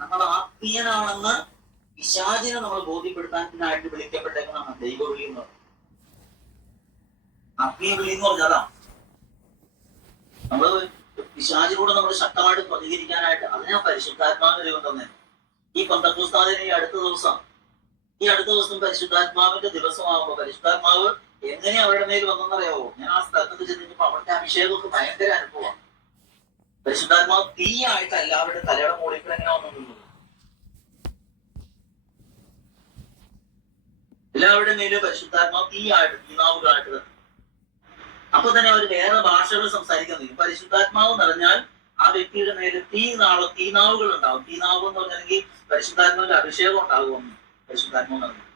നമ്മൾ ആത്മീയനാണെന്ന് പിശാചിനെ നമ്മൾ ബോധ്യപ്പെടുത്താനായിട്ട് വിളിക്കപ്പെട്ടേക്കുന്നതാണ് ദൈവവിളി എന്ന് പറയുന്നത്. ആത്മീയ വിളി എന്ന് പറഞ്ഞാൽ അതാണ്. നമ്മള് പിശാചിനോട് നമ്മൾ ശക്തമായിട്ട് പ്രതികരിക്കാനായിട്ട് അതിനാ പരിശുദ്ധാത്മാവിന്റെ ദൈവം തന്നെ. ഈ പന്തക്കോസ്താദിന് ഈ അടുത്ത ദിവസം പരിശുദ്ധാത്മാവിന്റെ ദിവസമാകുമ്പോ പരിശുദ്ധാത്മാവ് എങ്ങനെ അവരുടെ മേൽ വന്നെന്നറിയാവോ? ഞാൻ ആ സ്ഥലത്ത് ചെന്നിട്ട് അവിടുത്തെ അഭിഷേകമൊക്കെ ഭയങ്കര അനുഭവമാണ്. പരിശുദ്ധാത്മാവ് തീയായിട്ട് എല്ലാവരുടെ തലയുടെ മുകളിൽ എങ്ങനെ വന്നിട്ടുള്ളത്, എല്ലാവരുടെ മേലും പരിശുദ്ധാത്മാവ് തീനാവുകളായിട്ട്. അപ്പൊ തന്നെ അവർ വേറെ ഭാഷകൾ സംസാരിക്കാൻ കഴിയും. പരിശുദ്ധാത്മാവ് നിറഞ്ഞാൽ ആ വ്യക്തിയുടെ മേലെ തീനാവുകൾ ഉണ്ടാവും. തീനാവ് എന്ന് പറഞ്ഞിട്ടുണ്ടെങ്കിൽ പരിശുദ്ധാത്മാവിന്റെ അഭിഷേകം ഉണ്ടാകുമെന്ന്. പരിശുദ്ധാത്മാവ് നിറഞ്ഞു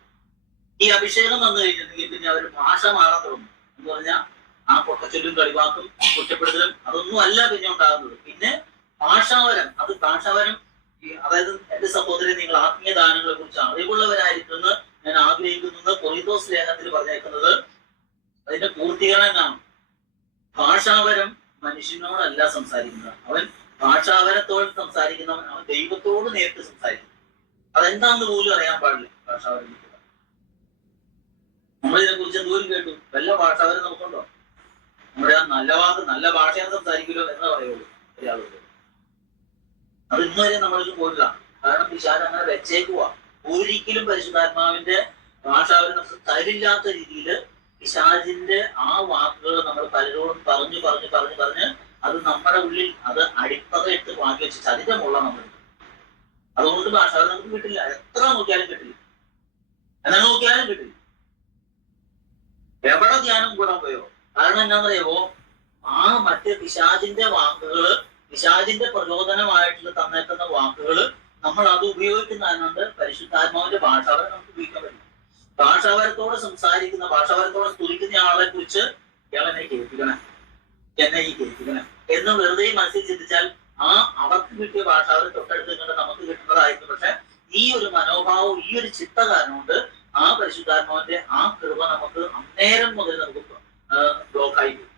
ഈ അഭിഷേകം വന്നു കഴിഞ്ഞിട്ടുണ്ടെങ്കിൽ പിന്നെ അവർ ഭാഷ മാറാൻ തുടങ്ങും. എന്ന് പറഞ്ഞാൽ ആ പൊട്ടച്ചൊല്ലും കളിവാക്കും കുറ്റപ്പെടുത്തലും അതൊന്നും അല്ല പിന്നെ ഉണ്ടാകുന്നത്. പിന്നെ ഭാഷാവരം, അത് ഭാഷാവരം. അതായത് എന്റെ സഹോദരൻ, നിങ്ങൾ ആത്മീയ ദാനങ്ങളെ കുറിച്ച് അറിവുള്ളവരായിരിക്കുമെന്ന് ഞാൻ ആഗ്രഹിക്കുന്നത് കൊറിന്തോസ് ലേഖനത്തിൽ പറഞ്ഞേക്കുന്നത് അതിന്റെ പൂർത്തീകരണമാണ്. ഭാഷാവരം മനുഷ്യനോടല്ല സംസാരിക്കുന്നത്. അവൻ ഭാഷാവരത്തോട് സംസാരിക്കുന്നവൻ അവൻ ദൈവത്തോട് നേരിട്ട് സംസാരിക്കും. അതെന്താണെന്ന് പോലും അറിയാൻ പാടില്ല ഭാഷാവരം. നമ്മളിതിനെ കുറിച്ച് എന്തോരം കേട്ടു. വല്ല ഭാഷാവരം നമുക്കുണ്ടോ? നമ്മുടെ ആ നല്ല ഭാഷയാണ് സംസാരിക്കുമല്ലോ എന്ന് പറയുള്ളൂ ഒരാളോട്. അത് ഇന്നുവരെ നമ്മളിത് പോരില്ല. കാരണം പിശാച് അങ്ങനെ വെച്ചേക്കുക. ഒരിക്കലും പരിശുദ്ധാത്മാവിന്റെ ഭാഷാവരം നമുക്ക് തരില്ലാത്ത രീതിയിൽ പിശാചിന്റെ ആ വാക്കുകൾ നമ്മൾ പലരോടും പറഞ്ഞ് അത് നമ്മുടെ ഉള്ളിൽ അത് അടിപ്പതയിട്ട് വാങ്ങി വെച്ചിട്ട് അതിന്റെ മുള്ള നമ്മൾ. അതുകൊണ്ട് ഭാഷാവരം നമുക്ക് കിട്ടില്ല. എത്ര നോക്കിയാലും കിട്ടില്ല. എങ്ങനെ നോക്കിയാലും കിട്ടില്ല. എവിടെ ധ്യാനം കൂടാൻ പോയോ? കാരണം എന്താണെന്നറിയാവോ? ആ മറ്റേ പിശാചിന്റെ വാക്കുകള്, പിശാചിന്റെ പ്രചോദനമായിട്ട് തന്നേക്കുന്ന വാക്കുകള് നമ്മൾ അത് ഉപയോഗിക്കുന്നതിനുണ്ട്. പരിശുദ്ധാത്മാവിന്റെ ഭാഷാവരം നമുക്ക് ഉപയോഗിക്കാൻ പറ്റില്ല. ഭാഷാവരത്തോടെ സംസാരിക്കുന്ന, ഭാഷാവരത്തോടെ സ്തുതിക്കുന്ന ആളെ കുറിച്ച് എന്നെ കേൾപ്പിക്കണം എന്ന് വെറുതെ മനസ്സിൽ ചിന്തിച്ചാൽ ആ അവർക്ക് കിട്ടിയ ഭാഷാവരം തൊട്ടടുത്ത് കണ്ട് നമുക്ക് കിട്ടുന്നതായിരുന്നു. പക്ഷെ ഈ ഒരു മനോഭാവവും ഈ ഒരു ചിത്തകാരണം കൊണ്ട് ആ പരിശുദ്ധാത്മാവിന്റെ ആ കൃപ നമുക്ക് അന്നേരം മുതൽ നമുക്ക് ബ്ലോക്ക് ആയി പോകും.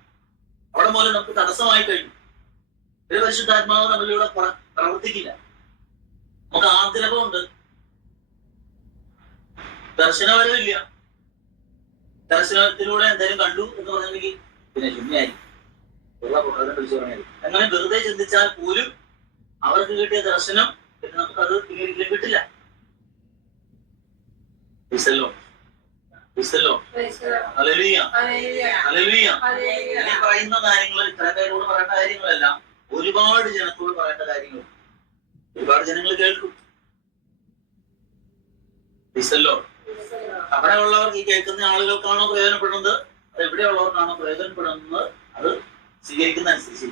അവിടെ മുതൽ നമുക്ക് തടസ്സമായി കഴിഞ്ഞു. ഒരു പരിശുദ്ധാത്മാവ് നമ്മളിലൂടെ പ്രവർത്തിക്കില്ല. നമുക്ക് ആഗ്രഹമുണ്ട്, ദർശനപരമില്ല. ദർശനത്തിലൂടെ എന്തെങ്കിലും കണ്ടു എന്ന് പറഞ്ഞെങ്കിൽ പിന്നെ ചുമ്മയായിരിക്കും, ഉള്ള പുറകെ വിളിച്ചു പറഞ്ഞാൽ. അങ്ങനെ വെറുതെ ചിന്തിച്ചാൽ പോലും അവർക്ക് കിട്ടിയ ദർശനം പിന്നെ നമുക്കത് പിന്നീട് കിട്ടില്ല. പറയുന്ന കാര്യങ്ങൾ ഇത്ര പേരോട് പറയേണ്ട കാര്യങ്ങളല്ല, ഒരുപാട് ജനത്തോട് പറയേണ്ട കാര്യങ്ങൾ. ഒരുപാട് ജനങ്ങൾ കേൾക്കും. അവിടെ ഉള്ളവർക്ക്, ഈ കേൾക്കുന്ന ആളുകൾക്കാണോ പ്രയോജനപ്പെടുന്നത്, അത് എവിടെയുള്ളവർക്കാണോ പ്രയോജനപ്പെടുന്നത്, അത് സ്വീകരിക്കുന്ന അനുസരിച്ച്.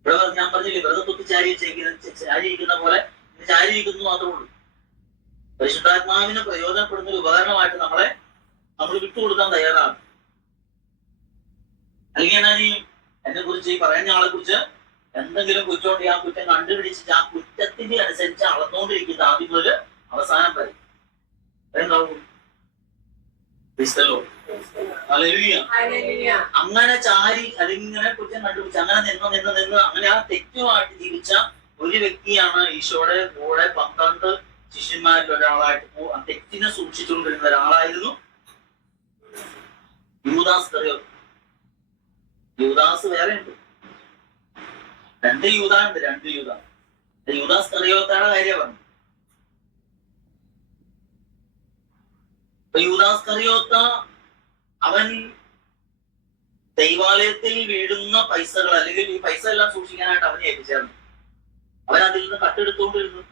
ഇവിടെ ഞാൻ പറഞ്ഞില്ലേ, വെറുതെ കുത്തി ചാരിയിരിക്കുന്ന പോലെ ചാരിയിരിക്കുന്നു മാത്രമേ ഉള്ളൂ. പരിശുദ്ധാത്മാവിന് പ്രയോജനപ്പെടുന്ന ഒരു ഉപകരണമായിട്ട് നമ്മൾ വിട്ടുകൊടുക്കാൻ തയ്യാറാണ്. അല്ലെങ്കിൽ ഞാൻ എന്നെ കുറിച്ച്, ഈ പറയുന്ന ആളെ കുറിച്ച് എന്തെങ്കിലും കുറ്റമുണ്ട്, ആ കുറ്റം കണ്ടുപിടിച്ചിട്ട് ആ കുറ്റത്തിന്റെ അനുസരിച്ച് അളന്നുകൊണ്ടിരിക്കുന്ന ആദ്യം മുതൽ അവസാനം വരെ അങ്ങനെ ചാരി അല്ലെങ്കിൽ ഇങ്ങനെ കുറ്റം കണ്ടുപിടിച്ച് അങ്ങനെ നിന്ന് അങ്ങനെ ആ തെറ്റുമായിട്ട് ജീവിച്ച ഒരു വ്യക്തിയാണ് ഈശോയുടെ കൂടെ 12 ശിഷ്യന്മാരിൽ ഒരാളായിട്ട് ആ തെറ്റിനെ സൂക്ഷിച്ചുകൊണ്ടിരുന്ന ഒരാളായിരുന്നു യൂദാസ് കറിയോത്ത്. യൂദാസ് വേറെ ഉണ്ട്, 2 യൂദാ ഉണ്ട്. യൂദാസ് കറിയോത്താണ് കാര്യം പറഞ്ഞു. യൂദാസ് കറിയോത്ത അവൻ ദൈവാലയത്തിൽ വീഴുന്ന പൈസകൾ, അല്ലെങ്കിൽ ഈ പൈസ എല്ലാം സൂക്ഷിക്കാനായിട്ട് അവനെ ഏൽപ്പിച്ചായിരുന്നു. അവൻ അതിൽ നിന്ന് കട്ടെടുത്തുകൊണ്ടിരുന്നു.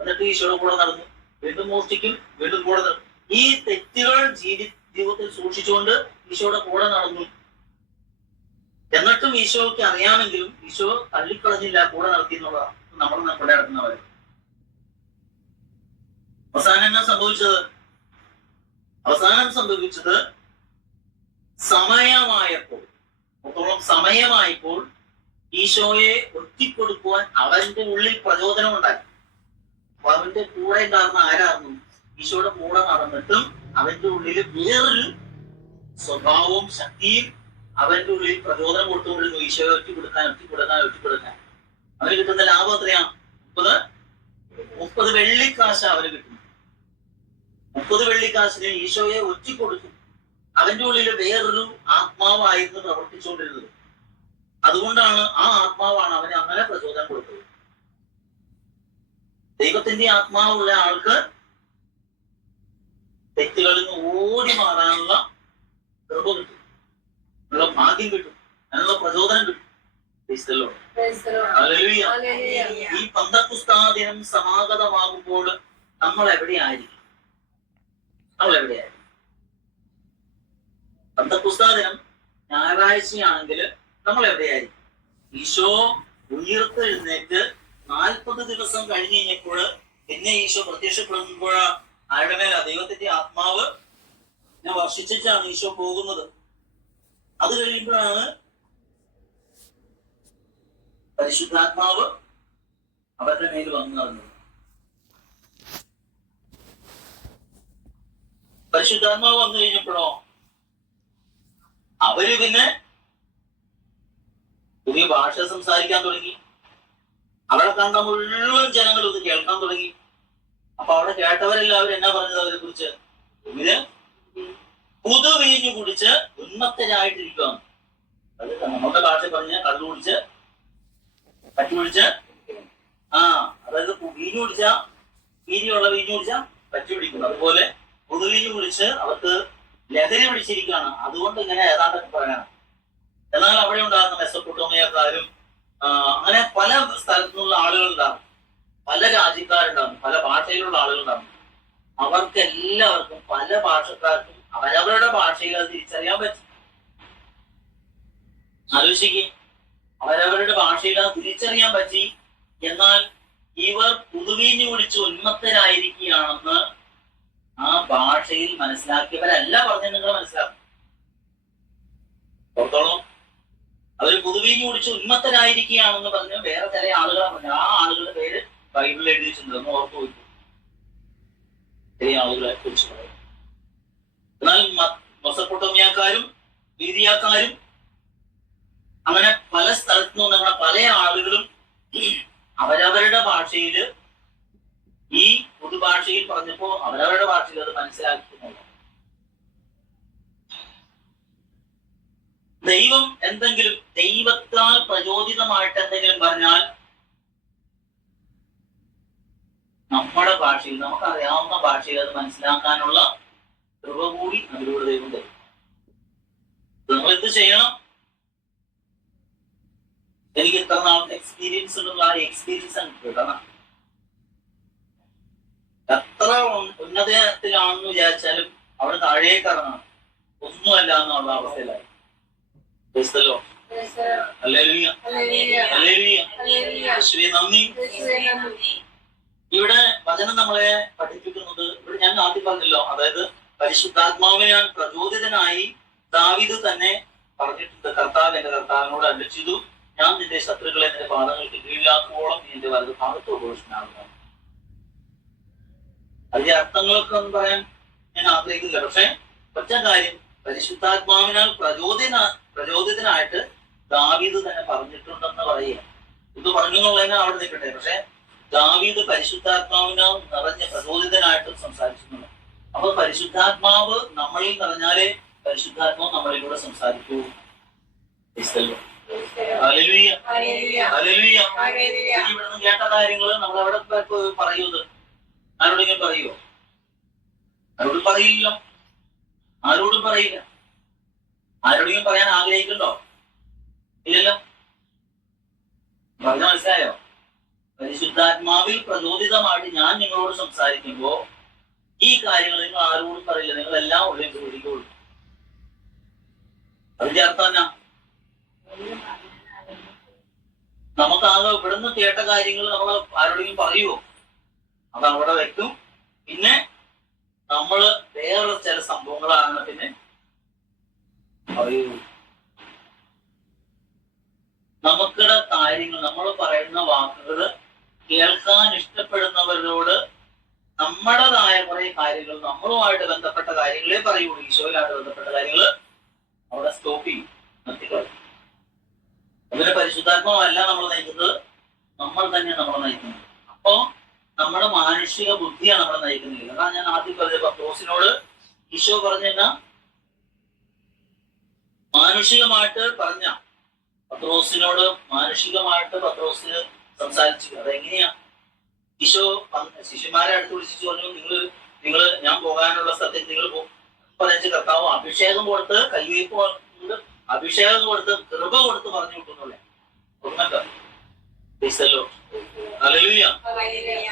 എന്നിട്ട് ഈശോയുടെ കൂടെ നടന്നു. വീണ്ടും മോഷ്ടിക്കും, വീണ്ടും കൂടെ നടന്നു. ഈ തെറ്റുകൾ ജീവിതത്തിൽ സൂക്ഷിച്ചുകൊണ്ട് ഈശോയുടെ കൂടെ നടന്നു. എന്നിട്ടും ഈശോയ്ക്ക് അറിയാമെങ്കിലും ഈശോ തള്ളിക്കളഞ്ഞില്ല, കൂടെ നടത്തി എന്നുള്ളതാണ് നമ്മൾ കൂടെ നടക്കുന്നവർ. അവസാനം സംഭവിച്ചത് സമയമായപ്പോൾ ഈശോയെ ഒറ്റിക്കൊടുക്കുവാൻ അവന്റെ ഉള്ളിൽ പ്രചോദനം ഉണ്ടായി. അപ്പൊ അവന്റെ കൂടെ ഉണ്ടായിരുന്ന ആരായിരുന്നു? ഈശോയുടെ കൂടെ നടന്നിട്ടും അവന്റെ ഉള്ളിൽ വേറൊരു സ്വഭാവവും ശക്തിയും അവന്റെ ഉള്ളിൽ പ്രചോദനം കൊടുത്തുകൊണ്ടിരുന്നു. ഈശോയെ ഒറ്റിക്കൊടുക്കാൻ. അവന് കിട്ടുന്ന ലാഭം എത്രയാ? 30 30 വെള്ളിക്കാശ് അവന് കിട്ടും. 30 വെള്ളിക്കാശിന് ഈശോയെ ഒറ്റിക്കൊടുത്തു. അവന്റെ ഉള്ളിൽ വേറൊരു ആത്മാവായിരുന്നു പ്രവർത്തിച്ചുകൊണ്ടിരുന്നത്. അതുകൊണ്ടാണ് ആ ആത്മാവാണ് അവന് അങ്ങനെ പ്രചോദനം കൊടുത്തത്. ദൈവത്തിന്റെ ആത്മാവുള്ള ആൾക്ക് തെറ്റുകളിൽ നിന്ന് ഓടി മാറാനുള്ള കൃപ കിട്ടും, ഉള്ള ഭാഗ്യം കിട്ടും, അതിനുള്ള പ്രചോദനം കിട്ടും. ഈ പന്തക്കുസ്താ ദിനം സമാഗതമാകുമ്പോൾ നമ്മൾ എവിടെയായിരിക്കും? പന്തക്കുസ്താ ദിനം ഞായറാഴ്ചയാണെങ്കിൽ നമ്മൾ എവിടെയായിരിക്കും? ഈശോ ഉയർത്തെഴുന്നേറ്റ് 40 ദിവസം കഴിഞ്ഞ് കഴിഞ്ഞപ്പോൾ പിന്നെ ഈശോ പ്രത്യക്ഷപ്പെടുമ്പോൾ ആരുടെ മേല? ദൈവത്തിന്റെ ആത്മാവ് വർഷിച്ചിട്ടാണ് ഈശോ പോകുന്നത്. അത് കഴിയുമ്പോഴാണ് പരിശുദ്ധാത്മാവ് അവരുടെ മേൽ വന്നു നടന്നത്. പരിശുദ്ധാത്മാവ് വന്നു കഴിഞ്ഞപ്പോഴോ അവര് പിന്നെ പുതിയ ഭാഷ സംസാരിക്കാൻ തുടങ്ങി. അവിടെ കണ്ട മുഴുവൻ ജനങ്ങൾ ഇത് കേൾക്കാൻ തുടങ്ങി. അപ്പൊ അവിടെ കേട്ടവരെല്ലാവരും എന്നാ പറഞ്ഞത് അവരെ കുറിച്ച്? ഇവര് പുതുവീഞ്ഞു കുടിച്ച് ഉന്മത്തരായിട്ടിരിക്കുകയാണ്. അത് നമ്മുടെ ഭാഷ പറഞ്ഞ് കള്ളു കുടിച്ച് പറ്റി പിടിച്ച് അതായത് വീഞ്ഞു കുടിച്ച വീഞ്ഞുള്ള വീഞ്ഞു കുടിച്ച പറ്റി പിടിക്കുന്നു. അതുപോലെ പുതുവീഞ്ഞു കുടിച്ച് അവർക്ക് ലഹരി പിടിച്ചിരിക്കുകയാണ്. അതുകൊണ്ട് ഇങ്ങനെ ഏതാണ്ടൊക്കെ പറയണം. എന്നാൽ അവിടെ ഉണ്ടാകുന്ന മെസപ്പൊട്ടോമിയക്കാരും അങ്ങനെ പല സ്ഥലത്തു നിന്നുള്ള ആളുകളുണ്ടാകും, പല രാജ്യക്കാരുണ്ടാകും, പല ഭാഷയിലുള്ള ആളുകളുണ്ടാകും. അവർക്ക് എല്ലാവർക്കും പല ഭാഷക്കാർക്കും അവരവരുടെ ഭാഷയിൽ അത് തിരിച്ചറിയാൻ പറ്റും. ആലോചിക്കുക, അവരവരുടെ ഭാഷയിൽ അത് തിരിച്ചറിയാൻ പറ്റി. എന്നാൽ ഇവർ പുതുവീഞ്ഞു കുടിച്ച് ഉന്മത്തരായിരിക്കുകയാണെന്ന് ആ ഭാഷയിൽ മനസ്സിലാക്കിയവരല്ല പറഞ്ഞത്. നിങ്ങൾ മനസ്സിലാക്കും ഓർത്തോളം. അവര് പുതുവീഞ്ഞു കുടിച്ച് ഉന്മത്തരായിരിക്കുകയാണെന്ന് പറഞ്ഞ് വേറെ ചില ആളുകളെ പറഞ്ഞു. ആ ആളുകളുടെ പേര് ബൈബിളിൽ എഴുതി വെച്ചിട്ടുണ്ട്, ഒന്ന് ഓർത്തു വയ്ക്കും. ചില ആളുകളെ കുറിച്ച് പറയും. എന്നാൽ മെസപ്പൊട്ടോമിയക്കാരും ലീദിയാക്കാരും അങ്ങനെ പല സ്ഥലത്തു നിന്ന് നമ്മുടെ പല ആളുകളും അവരവരുടെ ഭാഷയില് ഈ പുതുഭാഷയിൽ പറഞ്ഞപ്പോ അവരവരുടെ ഭാഷയിൽ അത് മനസ്സിലാക്കുന്നുണ്ട്. ദൈവം എന്തെങ്കിലും ദൈവത്താൽ പ്രചോദിതമായിട്ട് എന്തെങ്കിലും പറഞ്ഞാൽ നമ്മുടെ ഭാഷയിൽ, നമുക്കറിയാവുന്ന ഭാഷയിൽ അത് മനസ്സിലാക്കാനുള്ള കൃപ കൂടി അതിലൂടെ ദൈവം തരും. നമ്മൾ എന്ത് ചെയ്യണം? എനിക്ക് ഇത്ര നാൾ എക്സ്പീരിയൻസ് ഉള്ള ആ എക്സ്പീരിയൻസ് കിട്ടണം. എത്ര ഉന്നതത്തിലാണെന്ന് വിചാരിച്ചാലും അവിടെ താഴേക്ക് ഇറങ്ങണം, ഒന്നുമല്ല എന്നുള്ള അവസ്ഥയിലായി. നന്ദി. ഇവിടെ വചനം നമ്മളെ പഠിപ്പിക്കുന്നത്, ഇവിടെ ഞാൻ ആദ്യം പറഞ്ഞല്ലോ, അതായത് പരിശുദ്ധാത്മാവിനാൽ പ്രചോദിതനായി ദാവീദ് തന്നെ പറഞ്ഞിട്ടുണ്ട്. കർത്താവ് എന്റെ കർത്താവിനോട് അരുളിച്ചെയ്തു, ഞാൻ നിന്റെ ശത്രുക്കളെ നിന്റെ പാദങ്ങൾക്ക് കീഴിലാക്കുവോളം നീ എന്റെ വലത് ഭാഗത്ത് ഉപേക്ഷിനാകുന്നു. അതിന്റെ അർത്ഥങ്ങളൊക്കെ ഒന്ന് പറയാൻ ഞാൻ ആഗ്രഹിക്കുന്നില്ല. പക്ഷെ ഒറ്റ കാര്യം, പരിശുദ്ധാത്മാവിനാൽ പ്രചോദിതനായിട്ട് ദാവീദ് തന്നെ പറഞ്ഞിട്ടുണ്ടെന്ന് പറയുക. ഇത് പറഞ്ഞു എന്നുള്ളതിനെ അവിടെ നിൽക്കട്ടെ. പക്ഷെ ദാവീദ് പരിശുദ്ധാത്മാവിനാൽ നിറഞ്ഞ പ്രചോദിതനായിട്ടും സംസാരിച്ചിട്ടുണ്ട്. അപ്പൊ പരിശുദ്ധാത്മാവ് നമ്മളിൽ നിറഞ്ഞാലേ പരിശുദ്ധാത്മാവ് നമ്മളിലൂടെ സംസാരിക്കൂ. ഇവിടുന്ന് കേട്ട കാര്യങ്ങൾ നമ്മൾ എവിടെ പറയുന്നത്? ആരോടെങ്കിലും പറയുമോ? ആരോടും പറയില്ല. ആരോടും പറയില്ല. ആരോടെങ്കിലും പറയാൻ ആഗ്രഹിക്കുന്നുണ്ടോ? ഇല്ലല്ലോ. പറഞ്ഞ മനസ്സിലായോ? പരിശുദ്ധാത്മാവിൽ പ്രചോദിതമായിട്ട് ഞാൻ നിങ്ങളോട് സംസാരിക്കുമ്പോ ഈ കാര്യങ്ങൾ നിങ്ങൾ ആരോടും പറയില്ല, നിങ്ങൾ എല്ലാം ഉള്ളിൽ ചോദിക്കുള്ളൂ. അതിന്റെ അർത്ഥം എന്നാ? നമുക്കാകെ ഇവിടുന്ന് കേട്ട കാര്യങ്ങൾ നമ്മൾ ആരോടെങ്കിലും പറയുമോ? അത് അവിടെ വെക്കും. പിന്നെ നമ്മള് വേറെ ചില സംഭവങ്ങളാണ് പിന്നെ പറയൂ. നമുക്കിടെ കാര്യങ്ങൾ, നമ്മൾ പറയുന്ന വാക്കുകൾ കേൾക്കാൻ ഇഷ്ടപ്പെടുന്നവരോട് നമ്മുടേതായ കുറെ കാര്യങ്ങൾ, നമ്മളുമായിട്ട് ബന്ധപ്പെട്ട കാര്യങ്ങളെ പറയുള്ളൂ. ഈശോയുമായിട്ട് ബന്ധപ്പെട്ട കാര്യങ്ങൾ അവിടെ സ്റ്റോപ്പ് ചെയ്യും, നിർത്തിക്കളയും. അതിന് പരിശുദ്ധാത്മാവല്ല നമ്മൾ നയിക്കുന്നത്, നമ്മൾ തന്നെ നമ്മളെ നയിക്കുന്നത്. അപ്പോ നമ്മുടെ മാനുഷിക ബുദ്ധിയാണ് നമ്മളെ നയിക്കുന്നത്. അതാണ് ഞാൻ ആദ്യം പറഞ്ഞത്. പത്രോസിനോട് ഈശോ പറഞ്ഞ മാനുഷികമായിട്ട് പറഞ്ഞ പത്രോസിനോട് മാനുഷികമായിട്ട് പത്രോസിന് സംസാരിച്ചു. അതെങ്ങനെയാ? ഈശോ ശിഷ്യന്മാരെ അടുത്ത് വിളിച്ചു പറഞ്ഞു, നിങ്ങൾ ഞാൻ പോകാനുള്ള സ്ഥലത്തേക്ക് നിങ്ങൾ പറഞ്ഞു. കർത്താവ് അഭിഷേകം കൊടുത്ത് കൈവയ്പ് കൊണ്ട് അഭിഷേകം കൊടുത്ത് കൃപ കൊടുത്ത് പറഞ്ഞു വിട്ടുന്നുള്ളേ.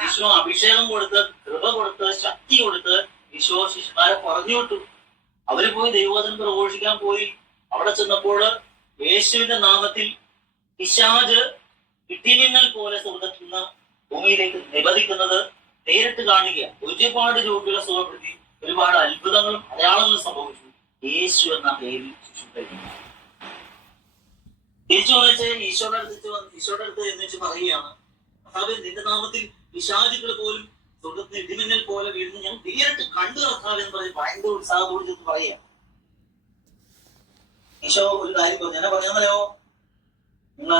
ഈശോ അഭിഷേകം കൊടുത്ത് കൃപ കൊടുത്ത് ശക്തി കൊടുത്ത് ഈശോ ശിഷ്യന്മാരെ പറഞ്ഞു വിട്ടു. അവര് പോയി ദൈവവചനം പ്രഘോഷിക്കാൻ പോയി. അവിടെ ചെന്നപ്പോൾ യേശുവിന്റെ നാമത്തിൽ പിശാച് ഇടിമിന്നൽ പോലെ സ്വർഗ്ഗത്തിൽ നിന്ന് ഭൂമിയിലേക്ക് നിബന്ധിക്കുന്നത് നേരിട്ട് കാണുക. ഒരുപാട് രോഗികളെ സുഖപ്പെടുത്തി, ഒരുപാട് അത്ഭുതങ്ങളും അടയാളങ്ങളും സംഭവിച്ചു. യേശു എന്ന പേരിൽ തിരിച്ചു വന്നിട്ട് ഈശോയുടെ അടുത്ത് എന്നിട്ട് പറയുകയാണ്, കർത്താവേ, നിന്റെ നാമത്തിൽ പിശാചുകൾ പോലും സ്വർഗ്ഗത്തിന് ഇടിമിന്നൽ പോലെ വീഴുന്നു ഞാൻ നേരിട്ട് കണ്ടു കർത്താവ് എന്ന് പറഞ്ഞ് ഭയങ്കര ഉത്സാഹത്തോട് ചെന്ന് പറയുക. ഈശോ ഒരു കാര്യം പറഞ്ഞു. എന്നെ പറയാന്നല്ലോ, നിങ്ങൾ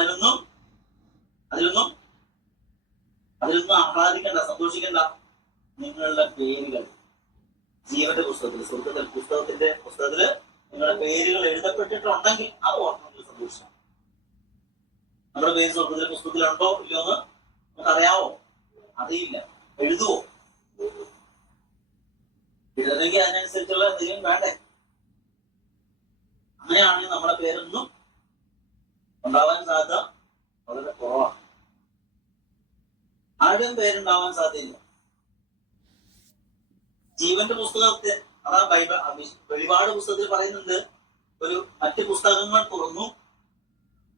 അതിലൊന്നും ആഹ്ലാദിക്കണ്ട, സന്തോഷിക്കണ്ട. നിങ്ങളുടെ പേരുകൾ ജീവന്റെ പുസ്തകത്തിന്റെ പുസ്തകത്തില് നിങ്ങളുടെ പേരുകൾ എഴുതപ്പെട്ടിട്ടുണ്ടെങ്കിൽ അത് ഓർമ്മ സന്തോഷം. നമ്മുടെ പേര് സ്വർഗ്ഗത്തിലെ പുസ്തകത്തിലുണ്ടോ ഇല്ലയോ എന്ന് നമുക്കറിയാവോ? അറിയില്ല. എഴുതുവോ? എഴുതണമെങ്കിൽ അതിനനുസരിച്ചുള്ള എന്തെങ്കിലും വേണ്ടേ? അങ്ങനെയാണെങ്കിൽ നമ്മുടെ പേരൊന്നും ഉണ്ടാവാൻ സാധ്യത വളരെ കുറവാണ്. ആരുടെയും പേരുണ്ടാവാൻ സാധ്യതയില്ല. ജീവന്റെ പുസ്തകത്തെ അതാ വെളിപാട് പുസ്തകത്തിൽ പറയുന്നുണ്ട്, മറ്റു പുസ്തകങ്ങൾ തുറന്നു,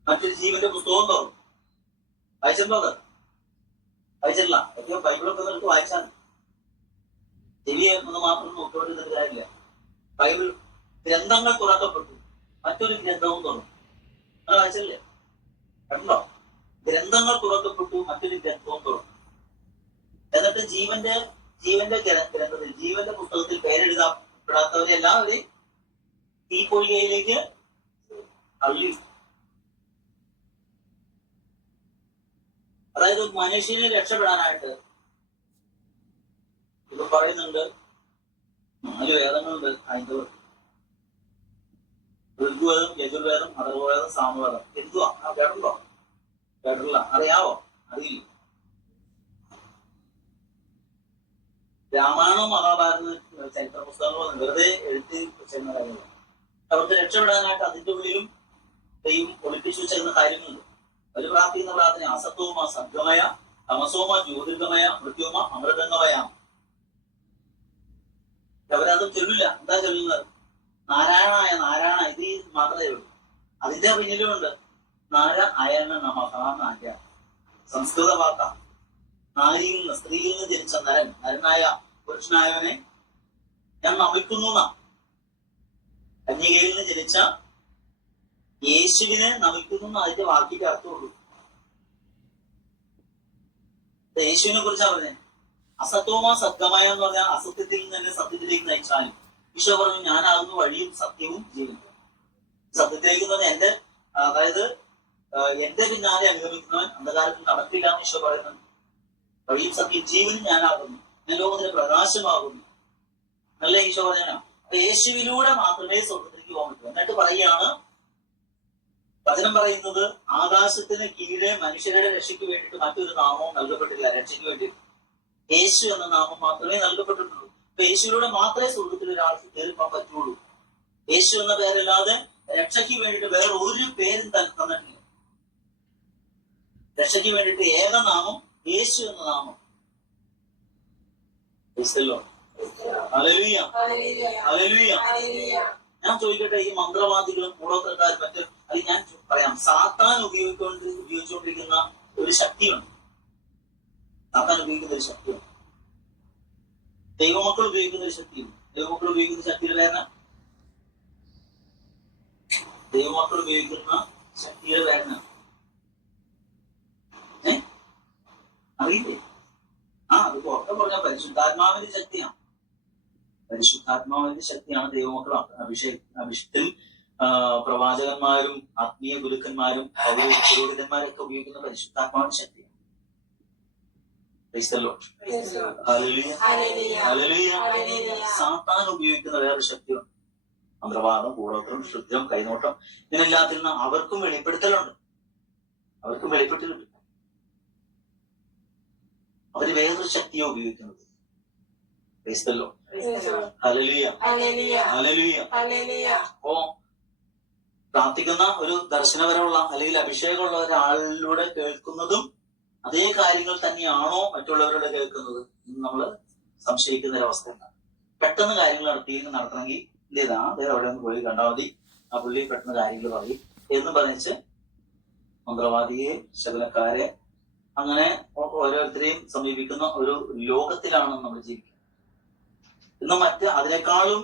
മറ്റൊരു ജീവന്റെ പുസ്തകവും തുറന്നു. വായിച്ചിട്ടുണ്ടോ? അത് വായിച്ചിട്ടില്ല. ഒക്കെ ബൈബിളൊക്കെ നിനക്ക് വായിച്ചാൽ ചെവി എന്ന് മാത്രം നോക്കിക്കൊണ്ടിരുന്നിട്ട് കാര്യമില്ല. ബൈബിൾ ഗ്രന്ഥങ്ങൾ തുറക്കപ്പെട്ടു, മറ്റൊരു ഗ്രന്ഥവും തുറന്നു. അത് വായിച്ചില്ലേ? കണ്ടോ? ഗ്രന്ഥങ്ങൾ തുറക്കപ്പെട്ടു, മറ്റൊരു ഗ്രന്ഥവും തുറന്നു. എന്നിട്ട് ജീവന്റെ ഗ്രന്ഥത്തിൽ ജീവന്റെ പുസ്തകത്തിൽ പേരെഴുതപ്പെടാത്തവരെ എല്ലാവരെയും തീപ്പൊയ്കയിലേക്ക് തള്ളി. അതായത് മനുഷ്യനെ രക്ഷപ്പെടാനായിട്ട് ഇത് പറയുന്നുണ്ട്. 4 വേദങ്ങളുണ്ട് ഹൈന്ദവർ: ഋഗ്വേദം, യജുർവേദം, അഥർവവേദം, സാമവേദം. എന്തുവാ? കേട്ടില്ല? അറിയാവോ? അറിയില്ല. രാമായണവും മഹാഭാരതവും ചരിത്ര പുസ്തകങ്ങളും വെറുതെ എഴുതി വെച്ചിരുന്ന കാര്യങ്ങൾ. അവർക്ക് രക്ഷപ്പെടാനായിട്ട് അതിന്റെ ഉള്ളിലും ദൈവം ഒളിപ്പിച്ചു വെച്ചിരുന്ന കാര്യങ്ങളുണ്ട്. ഒരു പ്രാർത്ഥിക്കുന്ന പ്രാർത്ഥന: അസത്വമ സദ്ഗമയ, തമസോമ ജ്യോതിർഗമയ, മൃത്യോമ അമൃതംഗമയ. അവരതും ചൊല്ലില്ല. എന്താ ചൊല്ലുന്നത്? നാരായണ. ഇത് മാത്രമേ ഉള്ളൂ. അതിന്റെ പിന്നിലുമുണ്ട് നാരായണ നമഃ. സംസ്കൃത വാർത്ത. നാരിയിൽ നിന്ന്, സ്ത്രീയിൽ നിന്ന് ജനിച്ച നരനായ പുരുഷനായവനെ ഞാൻ നമിക്കുന്നു. കന്യകയിൽ നിന്ന് ജനിച്ച യേശുവിനെ നമിക്കുന്നു. അതിന്റെ വാക്കിന്റെ അർത്ഥമുള്ളൂ. യേശുവിനെ കുറിച്ചാ പറഞ്ഞത്. അസത്വമ സദ്ഗമയ എന്ന് പറഞ്ഞാൽ അസത്യത്തിൽ നിന്ന് തന്നെ സത്യത്തിലേക്ക് നയിച്ചാലും. ഈശോ പറഞ്ഞു, ഞാനാകുന്നു വഴിയും സത്യവും ജീവനും. സത്യത്തിലേക്ക് എന്ന് പറഞ്ഞാൽ അതായത് എന്റെ പിന്നാലെ അനുഗമിക്കുന്നവൻ അന്ധകാരത്തിൽ നടക്കില്ല എന്ന് ഈശോ പറയുന്നുണ്ട്. വഴിയും സത്യം ജീവനും ഞാനാകുന്നു, ഞാൻ ലോകത്തിന് പ്രകാശമാകുന്നു. നല്ല ഈശോ പറഞ്ഞാണ്. അപ്പൊ യേശുവിലൂടെ മാത്രമേ സ്വർഗത്തിലേക്ക് പോകാൻ പറ്റൂ. എന്നിട്ട് പറയുകയാണ്, വചനം പറയുന്നത്, ആകാശത്തിന് കീഴെ മനുഷ്യരുടെ രക്ഷയ്ക്ക് വേണ്ടിയിട്ട് മറ്റൊരു നാമവും നൽകപ്പെട്ടില്ല. രക്ഷയ്ക്ക് വേണ്ടി യേശു എന്ന നാമം മാത്രമേ നൽകപ്പെട്ടിട്ടുള്ളൂ. അപ്പൊ യേശുവിലൂടെ മാത്രമേ സ്വർഗത്തിൽ ഒരാൾക്ക് കയറിപ്പോകാൻ പറ്റുള്ളൂ. യേശു എന്ന പേരല്ലാതെ രക്ഷയ്ക്ക് വേണ്ടിയിട്ട് വേറെ ഒരു പേരും തന്നിട്ടില്ല. രക്ഷയ്ക്ക് വേണ്ടിയിട്ട് ഏക നാമം യേശു എന്ന നാമം. ഞാൻ ചോദിക്കട്ടെ, ഈ മന്ത്രവാദികളും കൂടോത്രക്കാരും മറ്റും, അത് ഞാൻ പറയാം, സാത്താൻ ഉപയോഗിച്ചുകൊണ്ടിരിക്കുന്ന ഒരു ശക്തിയുണ്ട്. സാത്താൻ ഉപയോഗിക്കുന്ന ഒരു ശക്തിയുണ്ട്. ദൈവമക്കൾ ഉപയോഗിക്കുന്ന ഒരു ശക്തിയുണ്ട്. ദൈവമക്കൾ ഉപയോഗിക്കുന്ന ശക്തിയുടെ പേരാണ് ദൈവമക്കൾ ഉപയോഗിക്കുന്ന ശക്തിയുടെ പേരാണ് അറിയില്ലേ? അത് പുറത്തെ പറഞ്ഞ പരിശുദ്ധാത്മാവിന്റെ ശക്തിയാണ്. പരിശുദ്ധാത്മാവിന്റെ ശക്തിയാണ് ദൈവമക്കൾ അഭിഷേകത്തിൽ പ്രവാചകന്മാരും ആത്മീയ ഗുരുക്കന്മാരും പുരോഹിതന്മാരൊക്കെ ഉപയോഗിക്കുന്ന പരിശുദ്ധാത്മാവിന്റെ ശക്തിയാണ്. സാത്താൻ ഉപയോഗിക്കുന്ന വേറൊരു ശക്തിയുണ്ട്. മന്ത്രവാദം, കൂടോത്രം, ക്ഷുദ്രം, കൈനോട്ടം, ഇതിനെല്ലാത്തിൽ നിന്ന് അവർക്കും വെളിപ്പെടുത്തലുണ്ട്. അവർക്ക് വെളിപ്പെട്ടിട്ടുണ്ട്. അവര് വേറൊരു ശക്തിയെ ഉപയോഗിക്കുന്നത്. അപ്പോ പ്രാർത്ഥിക്കുന്ന ഒരു ദർശനപരമുള്ള അല്ലെങ്കിൽ അഭിഷേകമുള്ള ഒരാളിലൂടെ കേൾക്കുന്നതും അതേ കാര്യങ്ങൾ തന്നെയാണോ മറ്റുള്ളവരുടെ കേൾക്കുന്നത് എന്ന് നമ്മള് സംശയിക്കുന്ന ഒരവസ്ഥ ഉണ്ടാകും. പെട്ടെന്ന് കാര്യങ്ങൾ നടത്തണമെങ്കിൽ ഇതേതാ അവിടെ ഒന്ന് പോയി കണ്ടാൽ മതി, ആ പുള്ളി പെട്ടെന്ന് കാര്യങ്ങൾ പറയും എന്ന് പറഞ്ഞിച്ച് മന്ത്രവാദിയെ, ശകുനക്കാരെ, അങ്ങനെ ഓരോരുത്തരെയും സമീപിക്കുന്ന ഒരു ലോകത്തിലാണ് നമ്മൾ ജീവിക്കുന്നത്. ഇന്ന് അതിനേക്കാളും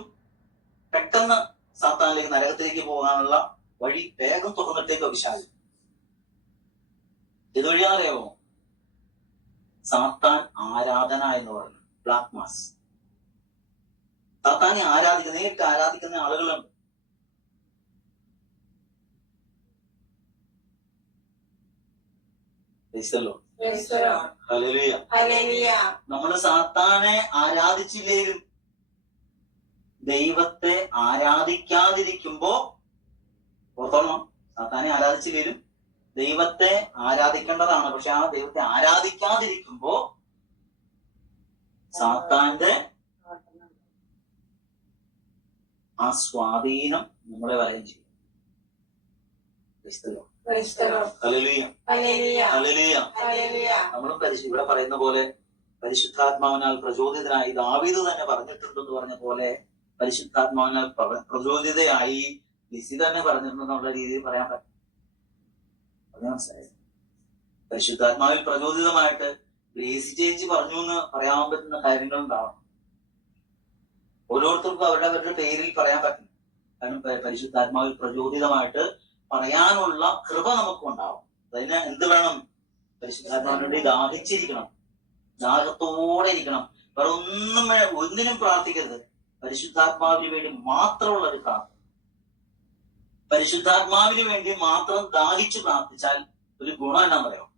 പെട്ടെന്ന് സാത്താനിലേക്ക്, നരകത്തിലേക്ക് പോകാനുള്ള വഴി വേഗം തുറന്നിട്ടേക്ക് വിശാലം. ഇതുവഴിയാറിയാവോ? സാത്താൻ ആരാധന എന്ന് പറയുന്നത് ബ്ലാക്ക് മാസ്. സാത്താനെ നേരിട്ട് ആരാധിക്കുന്ന ആളുകളുണ്ട്. നമ്മള് സാത്താനെ ആരാധിച്ചില്ലേലും ദൈവത്തെ ആരാധിക്കാതിരിക്കുമ്പോ ഓർത്തോളണം, സാത്താനെ ആരാധിച്ചില്ലേലും ദൈവത്തെ ആരാധിക്കേണ്ടതാണ്. പക്ഷെ ആ ദൈവത്തെ ആരാധിക്കാതിരിക്കുമ്പോ സാത്താന്റെ ആ സ്വാധീനം നമ്മളെ വലയം ചെയ്യും. നമ്മളും ഇവിടെ പറയുന്ന പോലെ പരിശുദ്ധാത്മാവിനാൽ പ്രചോദിതനായി ദാവീദ് തന്നെ പറഞ്ഞിട്ടുണ്ടെന്ന് പറഞ്ഞ പോലെ പരിശുദ്ധാത്മാവിനാൽ പ്രചോദിതയായി ലിസി തന്നെ പറഞ്ഞിട്ടുണ്ടെന്നുള്ള രീതിയിൽ പറയാൻ പറ്റും. മനസ്സിലായത്? പരിശുദ്ധാത്മാവിൽ പ്രചോദിതമായിട്ട് ലിസി ചേച്ചി പറഞ്ഞു എന്ന് പറയാൻ പറ്റുന്ന കാര്യങ്ങൾ ഉണ്ടാവണം. ഓരോരുത്തർക്കും അവരുടെ പേരിൽ പറയാൻ പറ്റും. കാരണം പരിശുദ്ധാത്മാവിൽ പ്രചോദിതമായിട്ട് പറയാനുള്ള കൃപ നമുക്ക് ഉണ്ടാവും. അതിന് എന്ത് വേണം? പരിശുദ്ധാത്മാവിന് വേണ്ടി ദാഹിച്ചിരിക്കണം, ദാഹത്തോടെ ഇരിക്കണം. വേറെ ഒന്നിനും പ്രാർത്ഥിക്കരുത്. പരിശുദ്ധാത്മാവിന് വേണ്ടി മാത്രമുള്ള ഒരു പ്രാർത്ഥന. പരിശുദ്ധാത്മാവിന് വേണ്ടി മാത്രം ദാഹിച്ചു പ്രാർത്ഥിച്ചാൽ ഒരു ഗുണം എന്നാ പറയാം.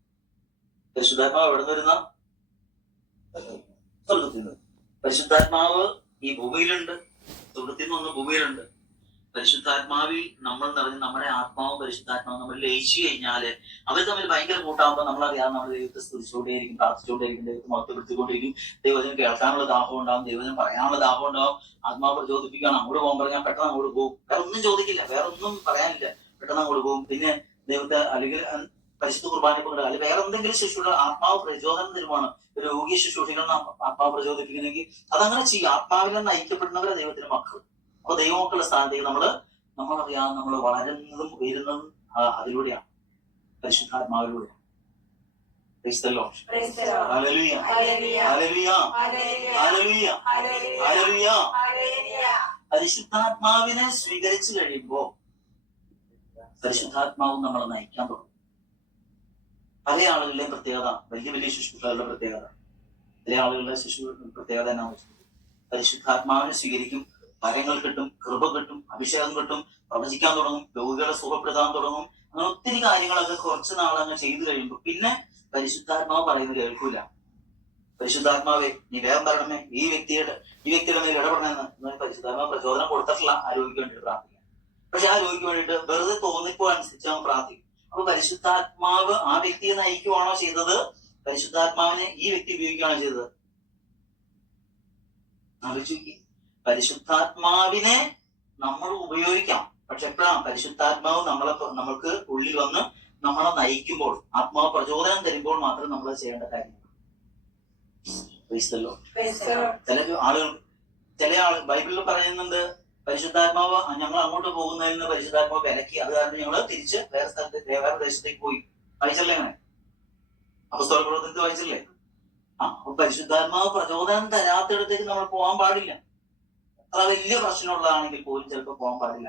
പരിശുദ്ധാത്മാവ് എവിടെ നിന്ന് വരുന്ന? സ്വർഗത്തിൽ നിന്ന്. പരിശുദ്ധാത്മാവ് ഈ ഭൂമിയിലുണ്ട്, സ്വർഗത്തിൽ നിന്ന് ഭൂമിയിലുണ്ട്. പരിശുദ്ധാത്മാവിൽ നമ്മൾ നിറഞ്ഞ് നമ്മുടെ ആത്മാവും പരിശുദ്ധാത്മാവും നമ്മൾ ലയിച്ചു കഴിഞ്ഞാല് അവർ തമ്മിൽ ഭയങ്കര കൂട്ടാകുമ്പോൾ നമ്മളറിയാതെ നമ്മൾ ദൈവത്തെ സ്തുതിച്ചുകൊണ്ടേയിരിക്കും, പ്രാർത്ഥിച്ചുകൊണ്ടേയിരിക്കും, ദൈവത്തെ മഹത്വപ്പെടുത്തിക്കൊണ്ടിരിക്കും. ദൈവത്തിന് കേൾക്കാനുള്ള ദാഹം ഉണ്ടാവും, ദൈവത്തിന് പറയാനുള്ള ദാഹം ഉണ്ടാവും. ആത്മാവ് പ്രചോദിപ്പിക്കുകയാണ്, അങ്ങോട്ട് പോകാൻ പറഞ്ഞാൽ പെട്ടെന്ന് അങ്ങോട്ട് പോകും. വേറെ ഒന്നും ചോദിക്കില്ല, വേറെ ഒന്നും പറയാനില്ല, പെട്ടെന്ന് അങ്ങോട്ട് പോകും. പിന്നെ ദൈവത്തെ അല്ലെങ്കിൽ പരിശുദ്ധ കുർബാന പങ്കെടുക്കുക, അല്ലെങ്കിൽ വേറെ എന്തെങ്കിലും ശുശ്രൂഷ ആത്മാവ് പ്രചോദനം തരുമാണ്. രോഗിയെ ശുശ്രൂഷിക്കണം ആത്മാവ് പ്രചോദിപ്പിക്കുന്നെങ്കിൽ അതങ്ങനെ ചെയ്യും. ആത്മാവിൽ നിന്ന് നയിക്കപ്പെടുന്നവരെ ദൈവത്തിന് മക്കൾ. അപ്പൊ ദൈവമക്കളുടെ സ്ഥാനത്തേക്ക് നമ്മളറിയാതെ നമ്മൾ വളരുന്നതും ഉയരുന്നതും അതിലൂടെയാണ്, പരിശുദ്ധാത്മാവിലൂടെയാണ്. പരിശുദ്ധാത്മാവിനെ സ്വീകരിച്ചു കഴിയുമ്പോ പരിശുദ്ധാത്മാവ് നമ്മളെ നയിക്കാൻ തുടങ്ങും. പല ആളുകളുടെയും പ്രത്യേകത, വലിയ വലിയ ശുശ്രൂഷകളുടെ പ്രത്യേകത, ചില ആളുകളുടെ പ്രത്യേകത എന്നാന്ന് വെച്ചാൽ പരിശുദ്ധാത്മാവിനെ സ്വീകരിക്കും, ഫലങ്ങൾ കിട്ടും, കൃപ കിട്ടും, അഭിഷേകം കിട്ടും, പ്രവചിക്കാൻ തുടങ്ങും, രോഗികളെ സുഖപ്പെടുത്താൻ തുടങ്ങും. അങ്ങനെ ഒത്തിരി കാര്യങ്ങളൊക്കെ കുറച്ച് നാളങ്ങ് ചെയ്തു കഴിയുമ്പോൾ പിന്നെ പരിശുദ്ധാത്മാവ് പറയുന്നത് കേൾക്കൂല. പരിശുദ്ധാത്മാവെ നീ വേഗം പറയണമേ, ഈ വ്യക്തിയുടെ മേൽ ഇടപെടണമെന്ന് പരിശുദ്ധാത്മാവ് പ്രചോദനം കൊടുത്തിട്ടില്ല ആ രോഗിക്ക് വേണ്ടിയിട്ട് പ്രാർത്ഥിക്കാം. പക്ഷെ ആ രോഗിക്ക് വേണ്ടിയിട്ട് വെറുതെ തോന്നിപ്പോ അനുസരിച്ച് അവൻ പ്രാർത്ഥിക്കും. അപ്പൊ പരിശുദ്ധാത്മാവ് ആ വ്യക്തിയെ നയിക്കുവാണോ ചെയ്തത്, പരിശുദ്ധാത്മാവിനെ ഈ വ്യക്തി ഉപയോഗിക്കുകയാണോ ചെയ്തത്? ആലോചിക്കുക. പരിശുദ്ധാത്മാവിനെ നമ്മൾ ഉപയോഗിക്കാം, പക്ഷെ എപ്പോഴാണ് പരിശുദ്ധാത്മാവ് നമ്മൾക്ക് ഉള്ളിൽ വന്ന് നമ്മളെ നയിക്കുമ്പോൾ, ആത്മാവ് പ്രചോദനം തരുമ്പോൾ മാത്രം നമ്മൾ ചെയ്യേണ്ട കാര്യം. ചില ആൾ ബൈബിളിൽ പറയുന്നുണ്ട്, പരിശുദ്ധാത്മാവ് ഞങ്ങൾ അങ്ങോട്ട് പോകുന്നതിൽ നിന്ന് പരിശുദ്ധാത്മാവ് വിലക്കി, അത് കാരണം ഞങ്ങൾ തിരിച്ച് വേറെ ദേശത്തേക്ക് പോയി. വായിച്ചല്ലേ അങ്ങനെ? അപ്പസ്തോല പ്രവർത്തനത്തിൽ വായിച്ചല്ലേ? അപ്പൊ പരിശുദ്ധാത്മാവ് പ്രചോദനം തരാത്തിടത്തേക്ക് നമ്മൾ പോകാൻ പാടില്ല. അത്ര വലിയ പ്രശ്നമുള്ളതാണെങ്കിൽ പോലും ചിലപ്പോൾ പോകാൻ പാടില്ല.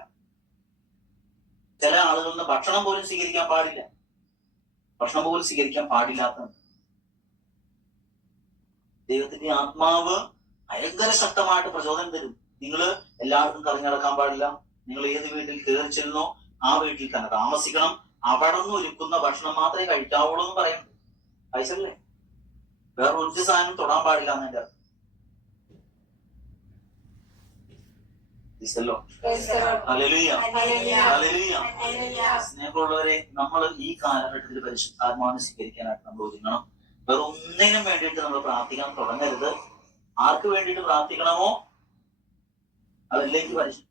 ചില ആളുകളിൽ ഭക്ഷണം പോലും സ്വീകരിക്കാൻ പാടില്ല. ഭക്ഷണം പോലും സ്വീകരിക്കാൻ പാടില്ലാത്ത ദൈവത്തിന്റെ ആത്മാവ് ഭയങ്കര ശക്തമായിട്ട് പ്രചോദനം തരും. നിങ്ങൾ എല്ലായിടത്തും കറങ്ങി നടക്കാൻ പാടില്ല. നിങ്ങൾ ഏത് വീട്ടിൽ കയറി ചെല്ലുന്നോ ആ വീട്ടിൽ തന്നെ താമസിക്കണം. അവിടെ നിന്ന് ഒരുക്കുന്ന ഭക്ഷണം മാത്രമേ കഴിക്കാവുള്ളൂ എന്ന് പറയുന്നത്. വായിച്ചല്ലേ? വേറെ ഒരു സാധനം തൊടാൻ പാടില്ല എന്നെ അർത്ഥം. സ്നേഹമുള്ളവരെ, നമ്മൾ ഈ കാലഘട്ടത്തിൽ പരിശുദ്ധാത്മാവിനെ സ്വീകരിക്കാനായിട്ട് നമ്മൾ ഒരുങ്ങണം. വേറെ ഒന്നിനും വേണ്ടിയിട്ട് നമ്മൾ പ്രാർത്ഥിക്കാൻ തുടങ്ങരുത്. ആർക്ക് വേണ്ടിയിട്ട് പ്രാർത്ഥിക്കണമോ അതിലേക്ക് പരിശുദ്ധ